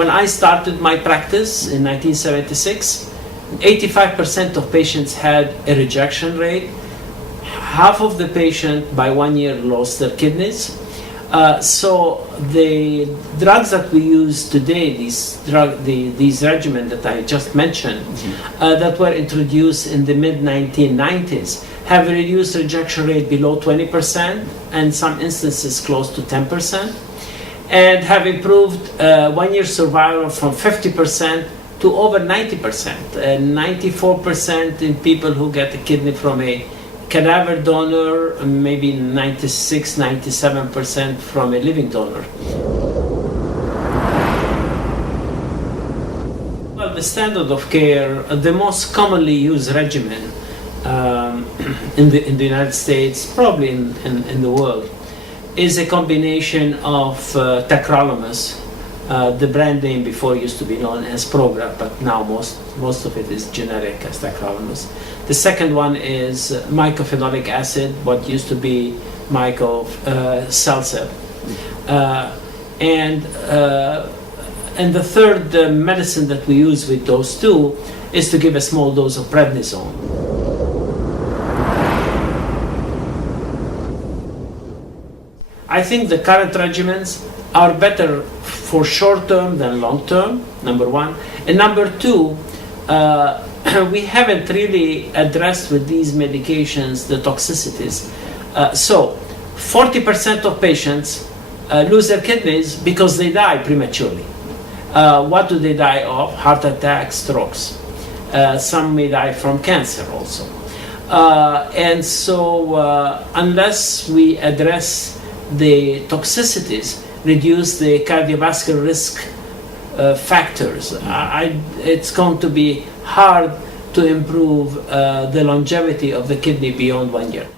When I started my practice in 1976, 85% of patients had a rejection rate. Half of the patients by 1 year lost their kidneys. So the drugs that we use today, these regimens that I just mentioned, that were introduced in the mid-1990s, have a reduced rejection rate below 20%, and some instances close to 10%, and have improved 1 year survival from 50% to over 90%, and 94% in people who get a kidney from a cadaver donor, maybe 96-97% from a living donor. Well, the standard of care, the most commonly used regimen in the United States, probably in the world, is a combination of tacrolimus. The brand name before used to be known as Progra, but now most of it is generic as tacrolimus. The second one is mycophenolic acid, what used to be mycosalsa. And the third medicine that we use with those two is to give a small dose of prednisone. I think the current regimens are better for short term than long term, number one. And number two, we haven't really addressed with these medications the toxicities. So 40% of patients lose their kidneys because they die prematurely. What do they die of? Heart attacks, strokes. Some may die from cancer also. And so unless we address the toxicities, reduce the cardiovascular risk factors, it's going to be hard to improve the longevity of the kidney beyond 1 year.